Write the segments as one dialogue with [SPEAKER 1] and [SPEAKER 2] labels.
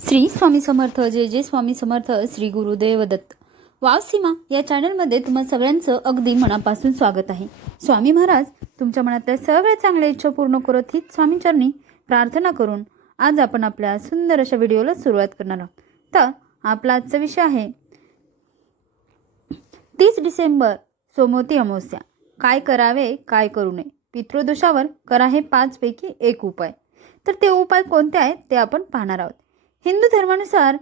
[SPEAKER 1] श्री स्वामी समर्थ जे जे स्वामी समर्थ श्री गुरुदेव दत्त. वाव सीमा या चॅनलमध्ये तुम्हा सगळ्यांचं अगदी मनापासून स्वागत आहे. स्वामी महाराज तुमच्या मनातल्या सगळ्या चांगल्या इच्छा पूर्ण करत हीच स्वामीचरणी प्रार्थना करून आज आपण आपल्या सुंदर अशा व्हिडिओला सुरुवात करणार आहोत. तर आपला आजचा विषय आहे तीस डिसेंबर सोमवती अमावस्या. काय करावे काय करू नये. पितृदोषावर करा हे पाचपैकी एक उपाय. तर ते उपाय कोणते आहेत ते आपण पाहणार आहोत. हिंदू धर्मानुसार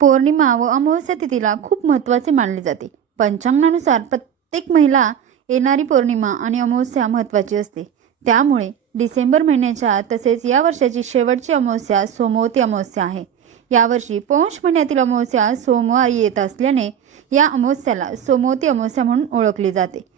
[SPEAKER 1] पौर्णिमा व अमावस्या तिथीला खूप महत्त्वाचे मानले जाते. पंचांगानुसार प्रत्येक महिला येणारी पौर्णिमा आणि अमावस्या महत्त्वाची असते. त्यामुळे डिसेंबर महिन्याच्या तसेच या वर्षाची शेवटची अमावस्या सोमवती अमावस्या आहे. यावर्षी पौष महिन्यातील अमावस्या सोमवारी येत असल्याने या अमावस्याला सोमवती अमावस्या म्हणून ओळखली जाते.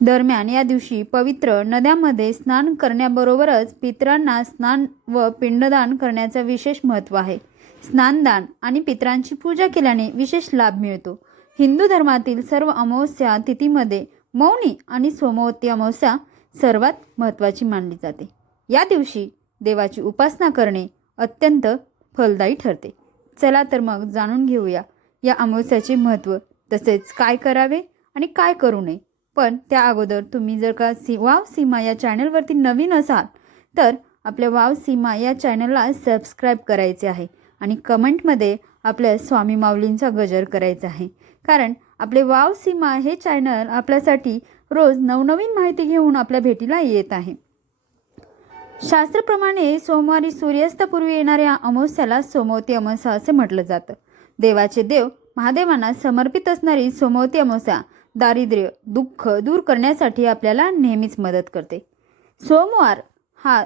[SPEAKER 1] दरम्यान या दिवशी पवित्र नद्यांमध्ये स्नान करण्याबरोबरच पितरांना स्नान व पिंडदान करण्याचं विशेष महत्त्व आहे. स्नानदान आणि पितरांची पूजा केल्याने विशेष लाभ मिळतो. हिंदू धर्मातील सर्व अमावस्या तिथीमध्ये मौनी आणि सोमवती अमावस्या सर्वात महत्त्वाची मानली जाते. या दिवशी देवाची उपासना करणे अत्यंत फलदायी ठरते. चला तर मग जाणून घेऊया या अमावस्याचे महत्त्व तसेच काय करावे आणि काय करू नये पण त्या अगोदर तुम्ही जर का सी वाव सीमा या चॅनलवरती नवीन असाल तर आपल्या वाव सीमा या चॅनलला सबस्क्राईब करायचे आहे आणि कमेंटमध्ये आपल्या स्वामी माऊलींचा गजर करायचा आहे. कारण आपले वाव सीमा हे चॅनल आपल्यासाठी रोज नवनवीन माहिती घेऊन आपल्या भेटीला येत आहे. शास्त्राप्रमाणे सोमवारी सूर्यास्तापूर्वी येणाऱ्या अमावस्याला सोमवती अमावस्या असे म्हटलं जातं. देवाचे देव महादेवांना समर्पित असणारी सोमवती अमावस्या दारिद्र्य दुःख दूर करण्यासाठी आपल्याला नेहमीच मदत करते. सोमवार हा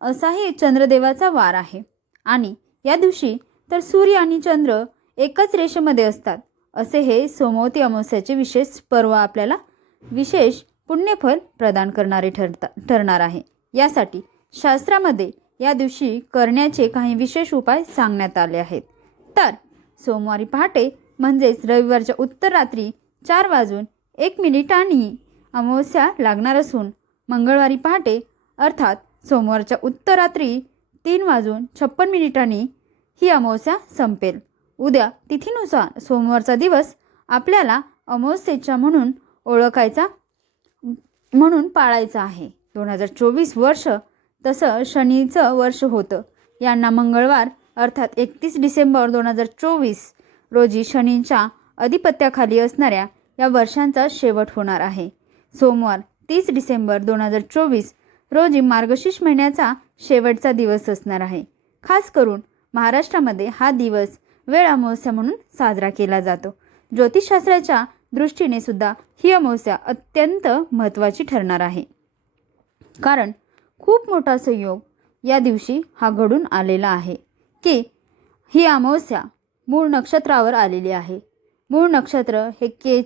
[SPEAKER 1] असाही चंद्रदेवाचा वार आहे. आणि या दिवशी तर सूर्य आणि चंद्र एकाच रेषेमध्ये असतात. असे हे सोमवती अमावस्याचे विशेष पर्व आपल्याला विशेष पुण्यफल प्रदान करणारे ठरता ठरणार आहे. यासाठी शास्त्रामध्ये या दिवशी करण्याचे काही विशेष उपाय सांगण्यात आले आहेत. तर सोमवारी पहाटे म्हणजेच रविवारच्या उत्तर रात्री चार वाजून एक मिनिटांनी अमावस्या लागणार असून मंगळवारी पहाटे अर्थात सोमवारच्या उत्तर रात्री तीन वाजून छप्पन मिनिटांनी ही अमावस्या संपेल. उद्या तिथीनुसार सोमवारचा दिवस आपल्याला अमावस्येच्या म्हणून ओळखायचा म्हणून पाळायचा आहे. दोन हजार चोवीस वर्ष तसं शनीचं वर्ष होतं. यांना मंगळवार अर्थात एकतीस डिसेंबर दोन हजार चोवीस रोजी शनीच्या अधिपत्याखाली असणाऱ्या या वर्षांचा शेवट होणार आहे. सोमवार तीस डिसेंबर दोन हजार चोवीस रोजी मार्गशीर्ष महिन्याचा शेवटचा दिवस असणार आहे. खास करून महाराष्ट्रामध्ये हा दिवस वेळ अमावस्या म्हणून साजरा केला जातो. ज्योतिषशास्त्राच्या दृष्टीने सुद्धा ही अमावस्या अत्यंत महत्त्वाची ठरणार आहे. कारण खूप मोठा संयोग या दिवशी हा घडून आलेला आहे की ही अमावस्या मूळ नक्षत्रावर आलेली आहे. मूळ नक्षत्र हे के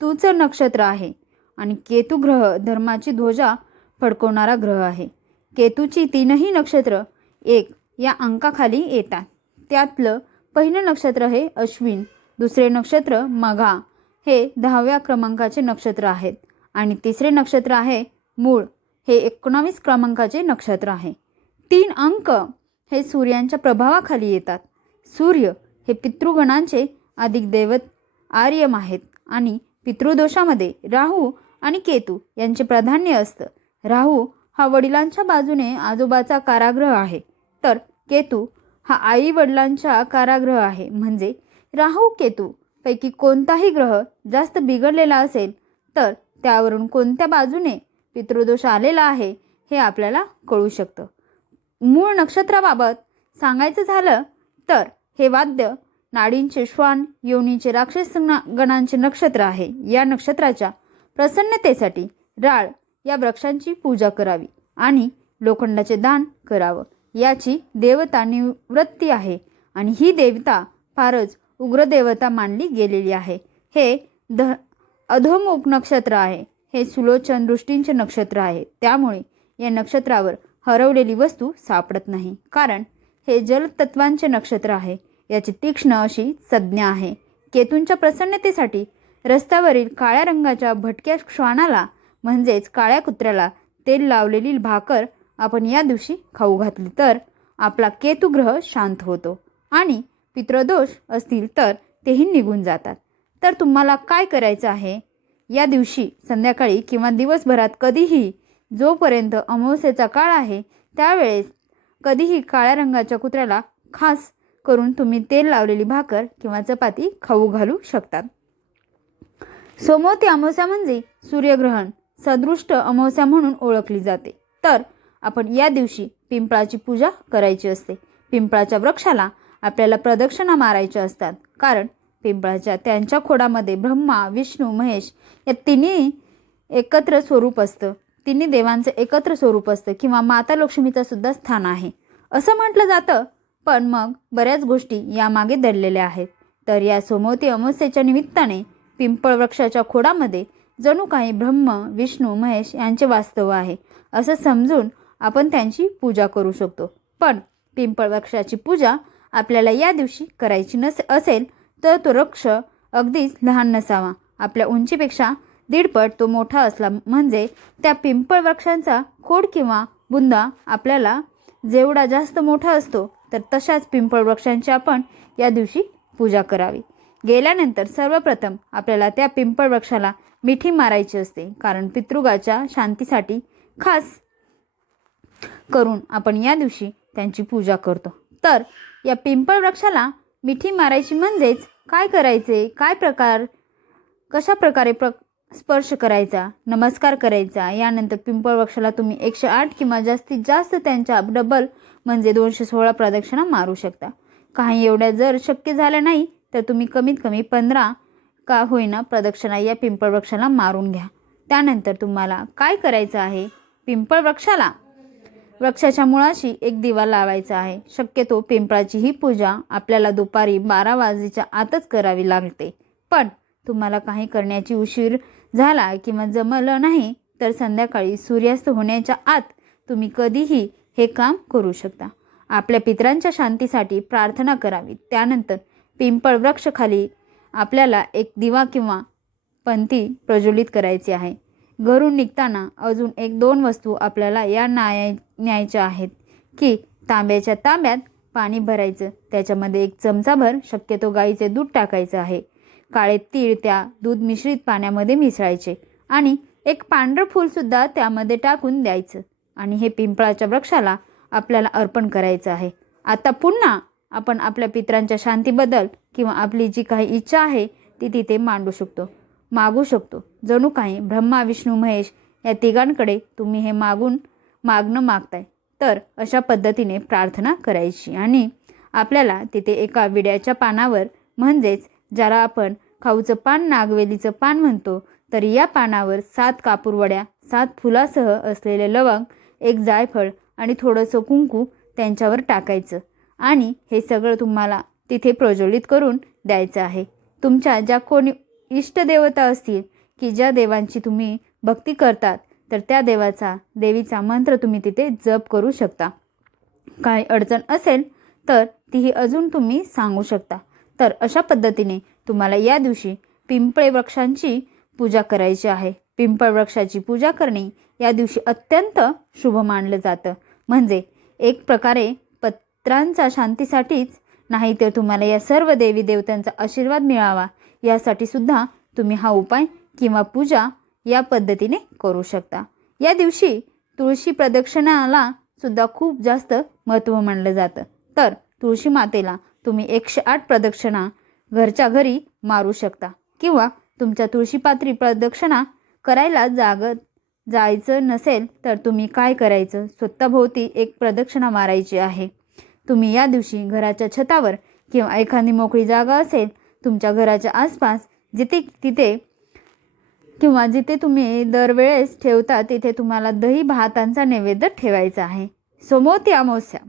[SPEAKER 1] केतूचं नक्षत्र आहे आणि केतू ग्रह धर्माची ध्वजा फडकवणारा ग्रह आहे. केतूची तीनही नक्षत्र एक या अंकाखाली येतात. त्यातलं पहिलं नक्षत्र हे अश्विन दुसरे नक्षत्र मघा. हे दहाव्या क्रमांकाचे नक्षत्र आहेत आणि तिसरे नक्षत्र आहे मूळ. हे एकोणावीस क्रमांकाचे नक्षत्र आहे. तीन अंक हे सूर्यांच्या प्रभावाखाली येतात. सूर्य हे पितृगणांचे अधिक दैवत आर्यम आहेत आणि पितृदोषामध्ये राहू आणि केतू यांचे प्राधान्य असतं. राहू हा वडिलांच्या बाजूने आजोबाचा कारागृह आहे. तर केतू हा आई वडिलांच्या कारागृह आहे. म्हणजे राहू केतू पैकी कोणताही ग्रह जास्त बिघडलेला असेल तर त्यावरून कोणत्या बाजूने पितृदोष आलेला आहे हे आपल्याला कळू शकतं. मूळ नक्षत्राबाबत सांगायचं झालं तर हे वाद्य नाडींचे श्वान योनीचे राक्षस गणांचे नक्षत्र आहे. या नक्षत्राच्या प्रसन्नतेसाठी राळ या वृक्षांची पूजा करावी आणि लोखंडाचे दान करावं. याची देवता निवृत्ती आहे आणि ही देवता फारच उग्र देवता मानली गेलेली आहे. हे ध अधोमुख नक्षत्र आहे. हे सुलोचन दृष्टींचे नक्षत्र आहे. त्यामुळे या नक्षत्रावर हरवलेली वस्तू सापडत नाही. कारण हे जलतत्वांचे नक्षत्र आहे. याची तीक्ष्ण अशी संज्ञा आहे. केतूंच्या प्रसन्नतेसाठी रस्त्यावरील काळ्या रंगाच्या भटक्या श्वानाला म्हणजेच काळ्या कुत्र्याला तेल लावलेली भाकर आपण या दिवशी खाऊ घातली तर आपला केतू ग्रह शांत होतो आणि पितृदोष असतील तर तेही निघून जातात. तर तुम्हाला काय करायचं आहे? या दिवशी संध्याकाळी किंवा दिवसभरात कधीही जोपर्यंत अमावस्येचा काळ आहे त्यावेळेस कधीही काळ्या रंगाच्या कुत्र्याला खास करून तुम्ही तेल लावलेली भाकर किंवा चपाती खाऊ घालू शकतात सोमवती अमावस्या म्हणजे सूर्यग्रहण सदृष्ट अमावस्या म्हणून ओळखली जाते. तर आपण या दिवशी पिंपळाची पूजा करायची असते. पिंपळाच्या वृक्षाला आपल्याला प्रदक्षिणा मारायच्या असतात. कारण पिंपळाच्या त्यांच्या खोडामध्ये ब्रह्मा विष्णू महेश या तिन्ही एकत्र स्वरूप असतं. तिन्ही देवांचं एकत्र स्वरूप असतं किंवा माता लक्ष्मीचं सुद्धा स्थान आहे. असं म्हटलं जातं पण मग बऱ्याच गोष्टी यामागे दडलेल्या आहेत. तर या सोमवती अमावस्येच्या निमित्ताने पिंपळ वृक्षाच्या खोडामध्ये जणू काही ब्रह्म विष्णू महेश यांचे वास्तव आहे असं समजून आपण त्यांची पूजा करू शकतो. पण पिंपळ वृक्षाची पूजा आपल्याला या दिवशी करायची नस असेल तर तो वृक्ष अगदीच लहान नसावा. आपल्या उंचीपेक्षा दीडपट तो मोठा असला म्हणजे त्या पिंपळ वृक्षांचा खोड किंवा बुंदा आपल्याला जेवढा जास्त मोठा असतो तर तशाच पिंपळ वृक्षांची आपण या दिवशी पूजा करावी. गेल्यानंतर सर्वप्रथम आपल्याला त्या पिंपळ वृक्षाला मिठी मारायची असते कारण पितृगाच्या शांतीसाठी खास करून आपण या दिवशी त्यांची पूजा करतो. तर या पिंपळ वृक्षाला मिठी मारायची म्हणजेच काय करायचे? काय प्रकार कशा प्रकारे प्र स्पर्श करायचा नमस्कार करायचा? यानंतर पिंपळ वृक्षाला तुम्ही एकशे आठ किंवा जास्तीत जास्त त्यांच्या डबल म्हणजे दोनशे सोळा प्रदक्षिणा मारू शकता. काही एवढ्या जर शक्य झालं नाही तर तुम्ही कमीत कमी पंधरा का होईना प्रदक्षिणा या पिंपळ वृक्षाला मारून घ्या. त्यानंतर तुम्हाला काय करायचं आहे? पिंपळ वृक्षाला. वृक्षाच्या मुळाशी एक दिवा लावायचा आहे. शक्यतो पिंपळाची ही पूजा आपल्याला दुपारी बारा वाजेच्या आतच करावी लागते. पण तुम्हाला काही करण्याची उशीर झाला किंवा जमलं नाही तर संध्याकाळी सूर्यास्त होण्याच्या आत तुम्ही कधीही हे काम करू शकता. आपल्या पितरांच्या शांतीसाठी प्रार्थना करावी. त्यानंतर पिंपळ वृक्षखाली आपल्याला एक दिवा किंवा पंथी प्रज्वलित करायची आहे. घरून निघताना अजून एक दोन वस्तू आपल्याला या न्याय न्यायच्या आहेत. की तांब्याच्या तांब्यात पाणी भरायचं. त्याच्यामध्ये एक चमचाभर शक्यतो गाईचे दूध टाकायचं आहे. काळे तीळ त्या दूध मिश्रित पाण्यामध्ये मिसळायचे आणि एक पांढरं फूलसुद्धा त्यामध्ये टाकून द्यायचं. आणि हे पिंपळाच्या वृक्षाला आपल्याला अर्पण करायचं आहे. आता पुन्हा आपण आपल्या पित्रांच्या शांतीबद्दल किंवा आपली जी काही इच्छा आहे ती तिथे मांडू शकतो मागू शकतो. जणू काही ब्रह्मा विष्णू महेश या तिघांकडे तुम्ही हे मागून मागणं मागताय. तर अशा पद्धतीने प्रार्थना करायची आणि आपल्याला तिथे एका विड्याच्या पानावर म्हणजेच ज्याला आपण खाऊचं पान नागवेलीचं पान म्हणतो तर या पानावर सात कापूरवड्या सात फुलासह असलेले लवंग एक जायफळ आणि थोडंसं कुंकू त्यांच्यावर टाकायचं. आणि हे सगळं तुम्हाला तिथे प्रज्वलित करून द्यायचं आहे. तुमच्या ज्या कोणी इष्टदेवता असतील की ज्या देवांची तुम्ही भक्ती करतात तर त्या देवाचा देवीचा मंत्र तुम्ही तिथे जप करू शकता. काही अडचण असेल तर तीही अजून तुम्ही सांगू शकता. तर अशा पद्धतीने तुम्हाला या दिवशी पिंपळे वृक्षांची पूजा करायची आहे. पिंपळ वृक्षाची पूजा करणे या दिवशी अत्यंत शुभ मानलं जातं. म्हणजे एक प्रकारे पत्रांचा शांतीसाठीच नाही तर तुम्हाला या सर्व देवी देवतांचा आशीर्वाद मिळावा यासाठी सुद्धा तुम्ही हा उपाय किंवा पूजा या पद्धतीने करू शकता. या दिवशी तुळशी प्रदक्षिणाला सुद्धा खूप जास्त महत्त्व मानलं जातं. तर तुळशी मातेला तुम्ही एकशे आठ प्रदक्षिणा घरच्या घरी मारू शकता किंवा तुमच्या तुळशीपात्री प्रदक्षिणा करायला जागत जायचं नसेल तर तुम्ही काय करायचं? स्वतःभोवती एक प्रदक्षिणा मारायची आहे. तुम्ही या दिवशी घराच्या छतावर किंवा एखादी मोकळी जागा असेल तुमच्या घराच्या आसपास जिथे तिथे किंवा जिथे तुम्ही दरवेळेस ठेवता तिथे तुम्हाला दही भातांचा नैवेद्य ठेवायचा आहे. सोमवती अमावस्या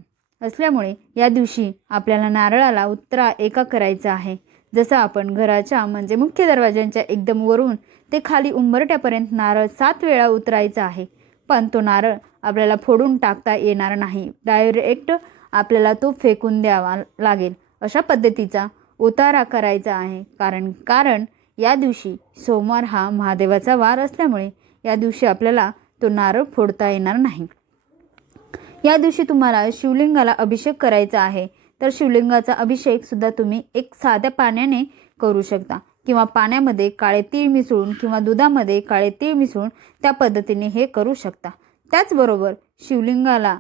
[SPEAKER 1] असल्यामुळे या दिवशी आपल्याला नारळाला उत्तरा एका करायचा आहे. जसं आपण घराच्या म्हणजे मुख्य दरवाज्यांच्या एकदम वरून ते खाली उंबरट्यापर्यंत नारळ सात वेळा उतरायचा आहे. पण तो नारळ आपल्याला फोडून टाकता येणार नाही. डायरेक्ट आपल्याला तो फेकून द्यावा लागेल. अशा पद्धतीचा उतारा करायचा आहे. कारण कारण या दिवशी सोमवार हा महादेवाचा वार असल्यामुळे या दिवशी आपल्याला तो नारळ फोडता येणार नाही. या दिवशी तुम्हाला शिवलिंगाला अभिषेक करायचा आहे. तर शिवलिंगाचा अभिषेक सुद्धा तुम्ही एक साध्या पाण्याने करू शकता. किंवा पाण्यामध्ये काळे तीळ मिसळून किंवा दुधामध्ये काळे तीळ मिसळून त्या पद्धतीने हे करू शकता. त्याचबरोबर शिवलिंगाला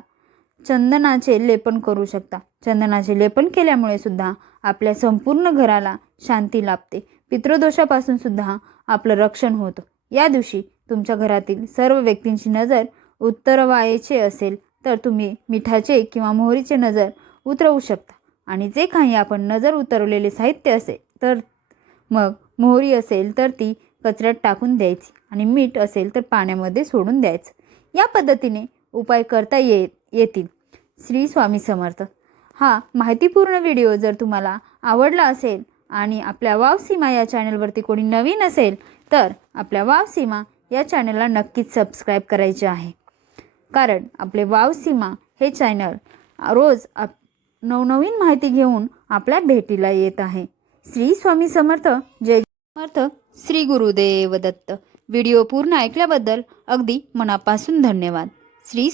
[SPEAKER 1] चंदनाचे लेपन करू शकता. चंदनाचे लेपन केल्यामुळे सुद्धा आपल्या संपूर्ण घराला शांती लाभते. पितृदोषापासून सुद्धा आपलं रक्षण होतं. या दिवशी तुमच्या घरातील सर्व व्यक्तींची नजर उत्तरवायेचे असेल तर तुम्ही मिठाचे किंवा मोहरीचे नजर उतरवू शकता. आणि जे काही आपण नजर उतरवलेले साहित्य असेल तर मग मोहरी असेल तर ती कचऱ्यात टाकून द्यायची आणि मीठ असेल तर पाण्यामध्ये सोडून द्यायचं. या पद्धतीने उपाय करता ये येतील. श्री स्वामी समर्थ. हा माहितीपूर्ण व्हिडिओ जर तुम्हाला आवडला असेल आणि आपल्या वाव सीमा या चॅनलवरती कोणी नवीन असेल तर आपल्या वाव सीमा या चॅनलला नक्कीच सबस्क्राईब करायचे आहे. कारण आपले वाव सीमा हे चॅनल रोज आप नवनवीन माहिती घेऊन आपल्या भेटीला येत आहे. श्री स्वामी समर्थ जय समर्थ श्री गुरुदेव दत्त व्हिडिओ पूर्ण ऐकल्याबद्दल अगदी मनापासून धन्यवाद. श्री